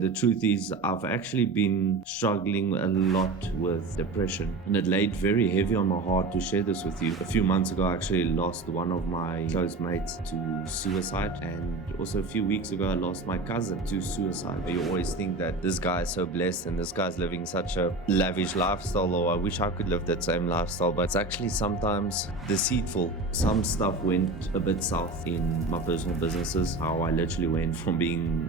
The truth is, I've actually been struggling a lot with depression, and it laid very heavy on my heart to share this with you. A few months ago, I actually lost one of my close mates to suicide, and also a few weeks ago, I lost my cousin to suicide. You always think that this guy is so blessed and this guy's living such a lavish lifestyle, or I wish I could live that same lifestyle, but it's actually sometimes deceitful. Some stuff went a bit south in my personal businesses, how I literally went from being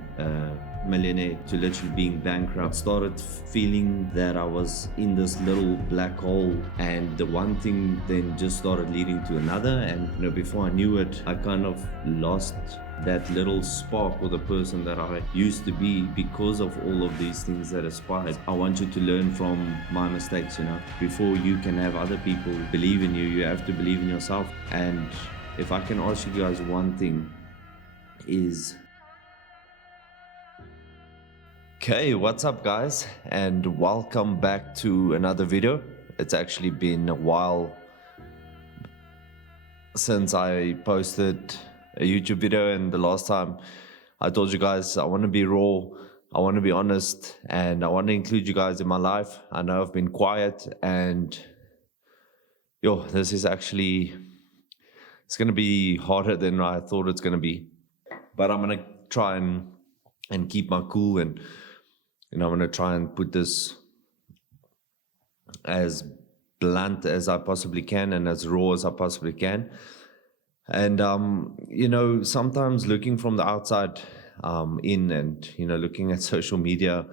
millionaire to literally being bankrupt. Started feeling that I was in this little black hole, and the one thing then just started leading to another, and before I knew it, I kind of lost that little spark or the person that I used to be because of all of these things that aspired. I want you to learn from my mistakes. Before you can have other people believe in you, you have to believe in yourself. And if I can ask you guys one thing is, okay, what's up guys, and welcome back to another video. It's actually been a while since I posted a YouTube video, and the last time I told you guys I want to be raw, I want to be honest, and I want to include you guys in my life. I know I've been quiet, and this is actually, it's going to be harder than I thought it's going to be, but I'm going to try and keep my cool, and I'm going to try and put this as blunt as I possibly can and as raw as I possibly can. And, sometimes looking from the outside in, and, looking at social media,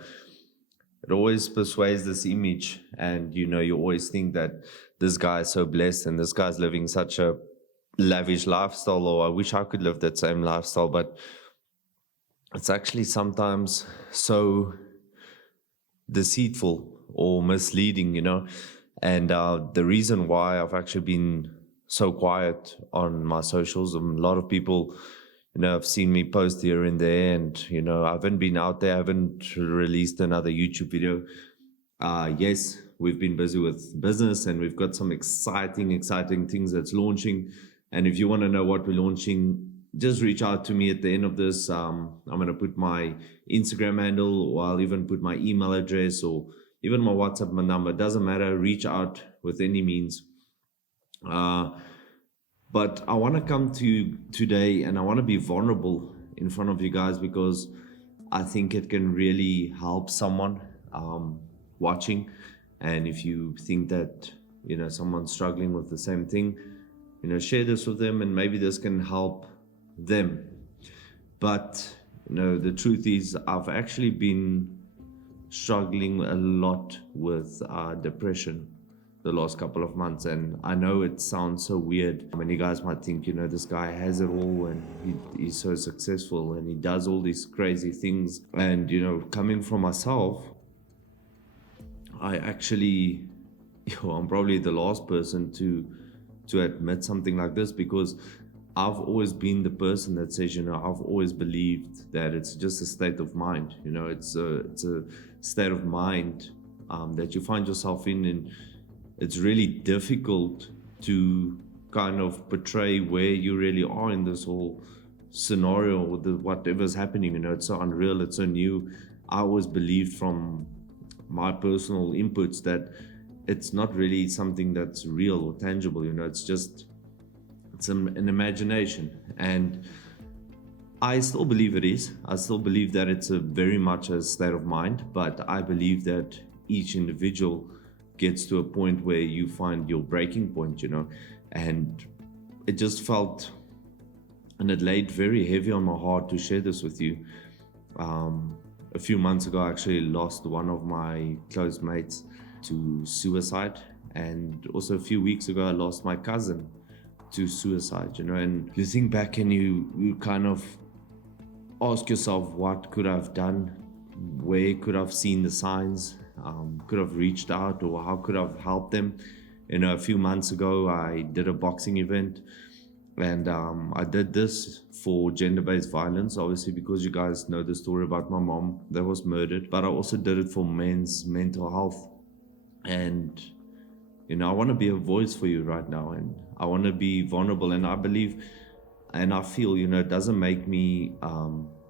it always persuades this image. And, you always think that this guy is so blessed and this guy's living such a lavish lifestyle, or I wish I could live that same lifestyle, but it's actually sometimes so deceitful or misleading, and the reason why I've actually been so quiet on my socials, a lot of people have seen me post here and there, and I haven't been out there, I haven't released another YouTube video. Yes, we've been busy with business, and we've got some exciting things that's launching. And if you want to know what we're launching, just reach out to me at the end of this. I'm going to put my Instagram handle, or I'll even put my email address, or even my WhatsApp number. It doesn't matter. Reach out with any means. But I want to come to you today, and I want to be vulnerable in front of you guys, because I think it can really help someone watching. And if you think that someone's struggling with the same thing, share this with them, and maybe this can help them. But the truth is, I've actually been struggling a lot with depression the last couple of months, and I know it sounds so weird. I mean, you guys might think, this guy has it all, and he's so successful, and he does all these crazy things. And coming from myself, I actually, I'm probably the last person to admit something like this, because I've always been the person that says, I've always believed that it's just a state of mind. It's a state of mind that you find yourself in, and it's really difficult to kind of portray where you really are in this whole scenario, or whatever's happening. It's so unreal, it's so new. I always believed from my personal inputs that it's not really something that's real or tangible. It's an imagination, and I still believe it is. I still believe that it's a very much a state of mind, but I believe that each individual gets to a point where you find your breaking point, and it just felt, and it laid very heavy on my heart to share this with you. A few months ago, I actually lost one of my close mates to suicide, and also a few weeks ago, I lost my cousin to suicide, and you think back and you kind of ask yourself, what could I have done? Where could I have seen the signs? Could have reached out, or how could I have helped them? A few months ago, I did a boxing event, and I did this for gender-based violence, obviously, because you guys know the story about my mom that was murdered, but I also did it for men's mental health. And I want to be a voice for you right now, and I want to be vulnerable, and I believe, and I feel, it doesn't make me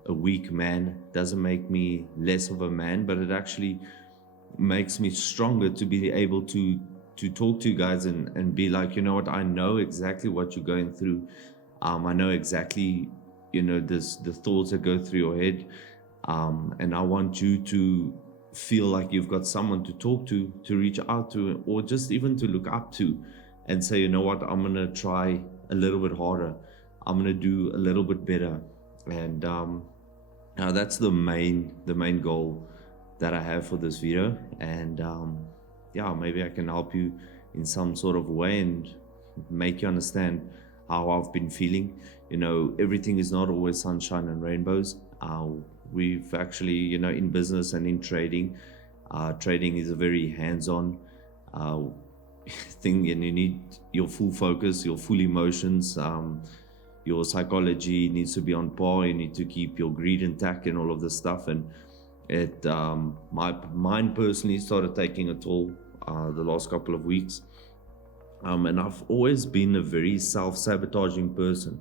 a weak man, doesn't make me less of a man, but it actually makes me stronger to be able to talk to you guys and be like, you know what, I know exactly what you're going through. I know exactly, the thoughts that go through your head. And I want you to feel like you've got someone to talk to reach out to, or just even to look up to and say, you know what, I'm going to try a little bit harder. I'm going to do a little bit better. And that's the main goal that I have for this video. And yeah, maybe I can help you in some sort of way and make you understand how I've been feeling. Everything is not always sunshine and rainbows. We've actually, in business and in trading, trading is a very hands-on thing, and you need your full focus, your full emotions. Your psychology needs to be on par. You need to keep your greed intact and all of this stuff. And mine personally started taking a toll the last couple of weeks. And I've always been a very self-sabotaging person.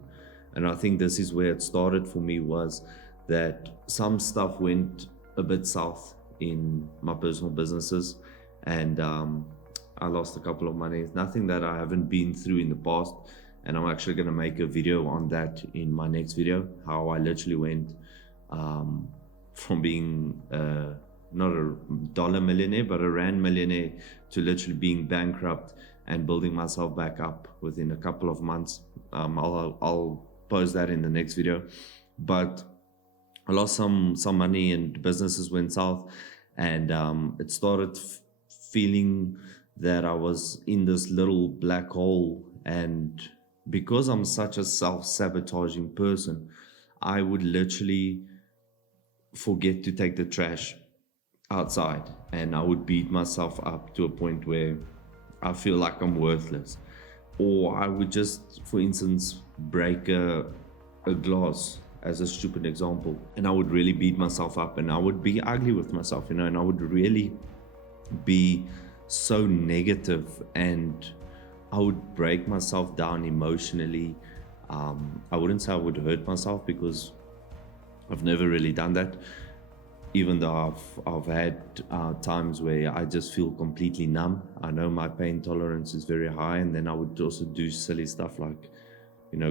And I think this is where it started for me, was that some stuff went a bit south in my personal businesses. And I lost a couple of money. It's nothing that I haven't been through in the past. And I'm actually going to make a video on that in my next video, how I literally went from being not a dollar millionaire, but a rand millionaire, to literally being bankrupt and building myself back up within a couple of months. I'll post that in the next video. But I lost some money and businesses went south, and it started feeling that I was in this little black hole. And because I'm such a self-sabotaging person, I would literally forget to take the trash outside, and I would beat myself up to a point where I feel like I'm worthless. Or I would just, for instance, break a glass, as a stupid example, and I would really beat myself up, and I would be ugly with myself, and I would really be so negative, and I would break myself down emotionally. I wouldn't say I would hurt myself, because I've never really done that, even though I've had times where I just feel completely numb. I know my pain tolerance is very high, and then I would also do silly stuff like,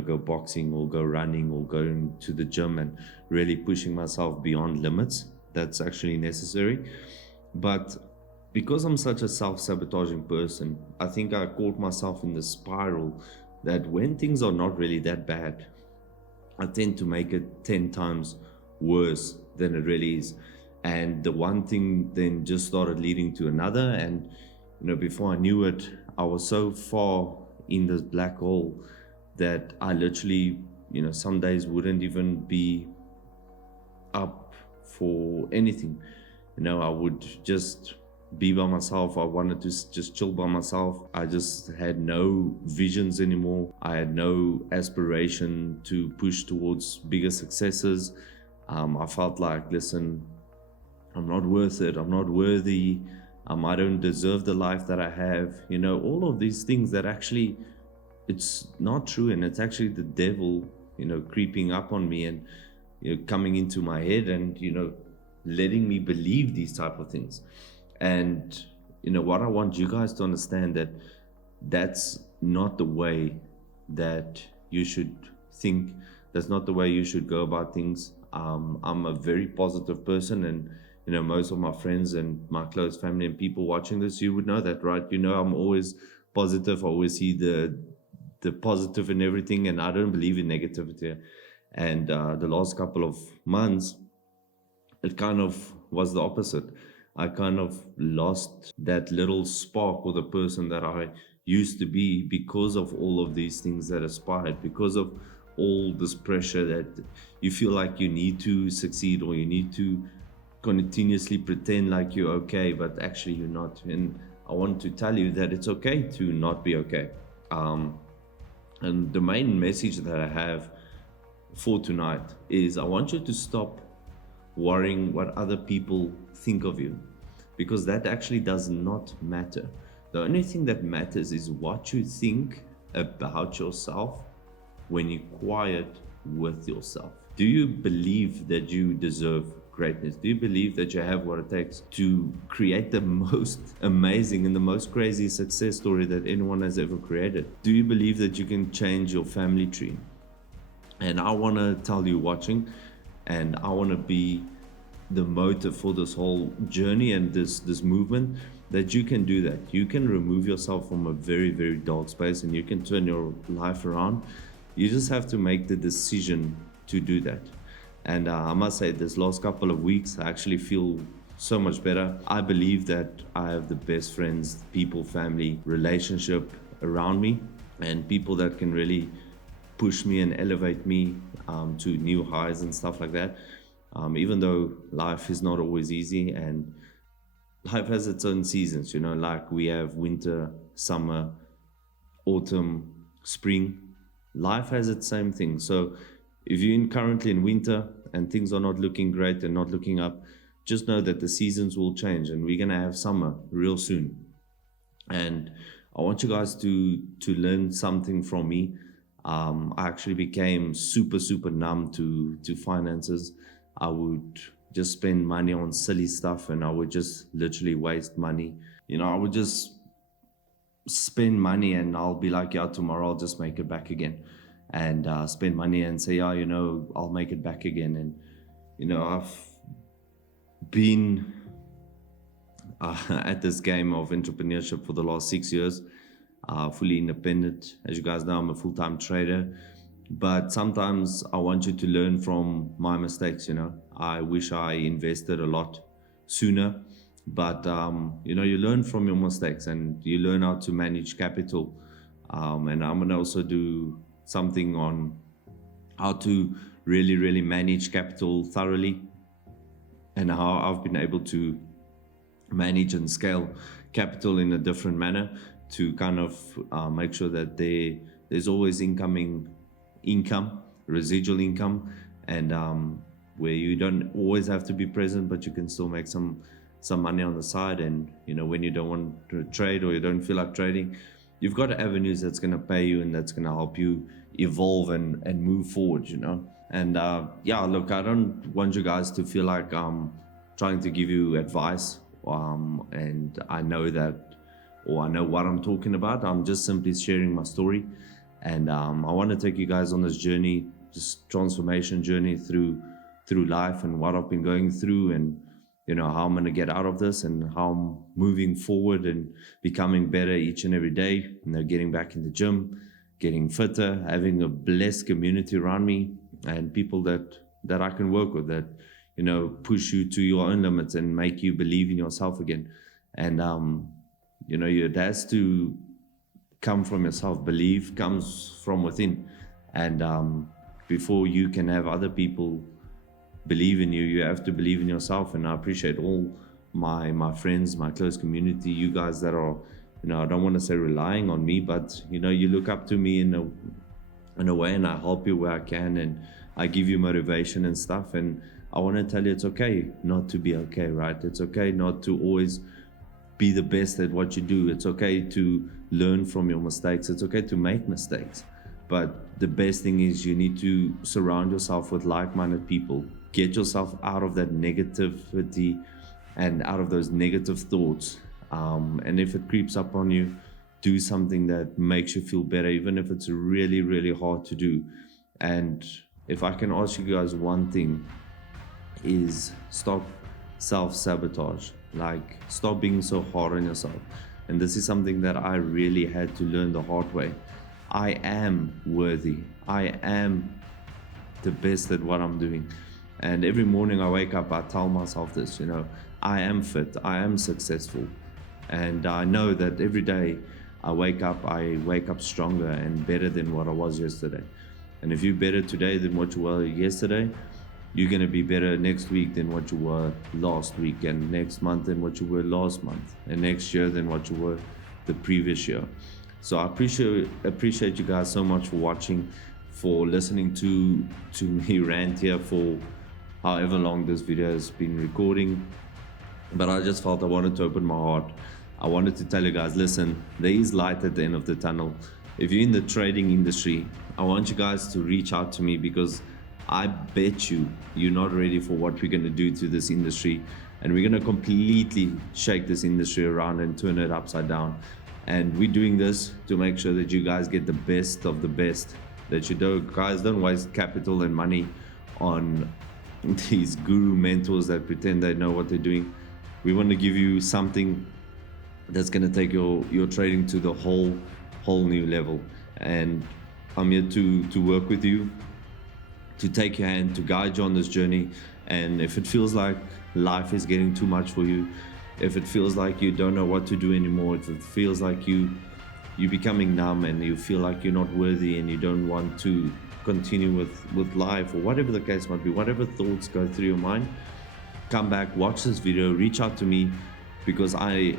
go boxing or go running or going to the gym and really pushing myself beyond limits. That's actually necessary. But because I'm such a self-sabotaging person, I think I caught myself in the spiral that when things are not really that bad, I tend to make it 10 times worse than it really is. And the one thing then just started leading to another. And, before I knew it, I was so far in this black hole that I literally, some days wouldn't even be up for anything. I would just be by myself. I wanted to just chill by myself. I just had no visions anymore. I had no aspiration to push towards bigger successes. I felt like, listen, I'm not worth it. I'm not worthy. I don't deserve the life that I have. All of these things that actually, it's not true. And it's actually the devil, creeping up on me and coming into my head and, letting me believe these type of things. And what I want you guys to understand, that that's not the way that you should think. That's not the way you should go about things. I'm a very positive person, and most of my friends and my close family and people watching this, you would know that, right? I'm always positive. I always see the positive in everything, and I don't believe in negativity. And the last couple of months, it kind of was the opposite. I kind of lost that little spark, or the person that I used to be, because of all of these things that aspired, because of all this pressure that you feel like you need to succeed, or you need to continuously pretend like you're okay, but actually you're not. And I want to tell you that it's okay to not be okay. And the main message that I have for tonight is, I want you to stop worrying what other people think of you, because that actually does not matter. The only thing that matters is what you think about yourself when you're quiet with yourself. Do you believe that you deserve greatness? Do you believe that you have what it takes to create the most amazing and the most crazy success story that anyone has ever created? Do you believe that you can change your family tree? And I want to tell you watching, and I want to be the motive for this whole journey and this movement, that you can do that. You can remove yourself from a very, very dark space and you can turn your life around. You just have to make the decision to do that. And I must say, this last couple of weeks, I actually feel so much better. I believe that I have the best friends, people, family, relationship around me, and people that can really push me and elevate me to new highs and stuff like that. Even though life is not always easy and life has its own seasons, like we have winter, summer, autumn, spring. Life has its same thing. So if you're currently in winter and things are not looking great and not looking up, just know that the seasons will change and we're gonna have summer real soon. And I want you guys to learn something from me. I actually became super numb to finances. I would just spend money on silly stuff, and I would just literally waste money. I would just spend money, and I'll be like, yeah, tomorrow I'll just make it back again, and spend money and say, yeah, I'll make it back again. And I've been at this game of entrepreneurship for the last 6 years, fully independent. As you guys know, I'm a full-time trader, but sometimes I want you to learn from my mistakes. I wish I invested a lot sooner, but you learn from your mistakes and you learn how to manage capital. And I'm gonna also do something on how to really manage capital thoroughly, and how I've been able to manage and scale capital in a different manner to kind of make sure that there's always income, residual income, and where you don't always have to be present, but you can still make some money on the side. And when you don't want to trade or you don't feel like trading, you've got avenues that's going to pay you and that's going to help you evolve and move forward. And yeah, look, I don't want you guys to feel like I'm trying to give you advice, and I know what I'm talking about. I'm just simply sharing my story, and I want to take you guys on this journey, this transformation journey through life, and what I've been going through, and how I'm going to get out of this, and how I'm moving forward and becoming better each and every day. Getting back in the gym, getting fitter, having a blessed community around me, and people that I can work with, that push you to your own limits and make you believe in yourself again. And it has to come from yourself. Belief comes from within, and before you can have other people believe in you, you have to believe in yourself. And I appreciate all my friends, my close community, you guys that are, I don't want to say relying on me, but you look up to me in a way, and I help you where I can, and I give you motivation and stuff. And I want to tell you, it's okay not to be okay, right? It's okay not to always be the best at what you do. It's okay to learn from your mistakes. It's okay to make mistakes. But the best thing is, you need to surround yourself with like-minded people. Get yourself out of that negativity and out of those negative thoughts. And if it creeps up on you, do something that makes you feel better, even if it's really hard to do. And if I can ask you guys one thing, is stop self-sabotage. Like, stop being so hard on yourself. And this is something that I really had to learn the hard way. I am worthy. I am the best at what I'm doing. And every morning I wake up, I tell myself this, I am fit, I am successful. And I know that every day I wake up stronger and better than what I was yesterday. And if you're better today than what you were yesterday, you're going to be better next week than what you were last week, and next month than what you were last month, and next year than what you were the previous year. So I appreciate you guys so much for watching, for listening to me rant here for however long this video has been recording. But I just felt I wanted to open my heart. I wanted to tell you guys, listen, there is light at the end of the tunnel. If you're in the trading industry, I want you guys to reach out to me, because I bet you're not ready for what we're going to do to this industry, and we're going to completely shake this industry around and turn it upside down. And we're doing this to make sure that you guys get the best of the best, that you don't waste capital and money on these guru mentors that pretend they know what they're doing. We want to give you something that's going to take your trading to the whole new level. And I'm here to work with you, to take your hand, to guide you on this journey. And if it feels like life is getting too much for you, if it feels like you don't know what to do anymore, if it feels like you're becoming numb and you feel like you're not worthy and you don't want to continue with life, or whatever the case might be, whatever thoughts go through your mind, come back, watch this video, reach out to me, because I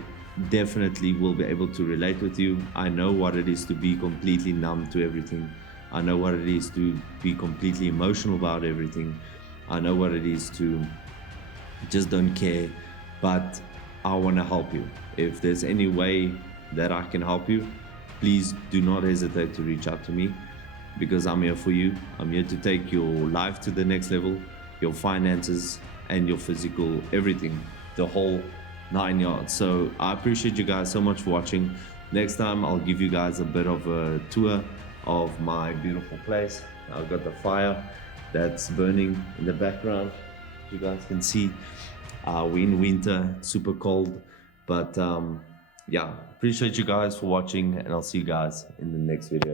definitely will be able to relate with you. I know what it is to be completely numb to everything. I know what it is to be completely emotional about everything. I know what it is to just don't care. But I want to help you. If there's any way that I can help you, please do not hesitate to reach out to me, because I'm here for you. I'm here to take your life to the next level, your finances and your physical, everything, the whole 9 yards. So I appreciate you guys so much for watching. Next time I'll give you guys a bit of a tour of my beautiful place. I've got the fire that's burning in the background, you guys can see. We're in winter, super cold, but yeah, appreciate you guys for watching, and I'll see you guys in the next video.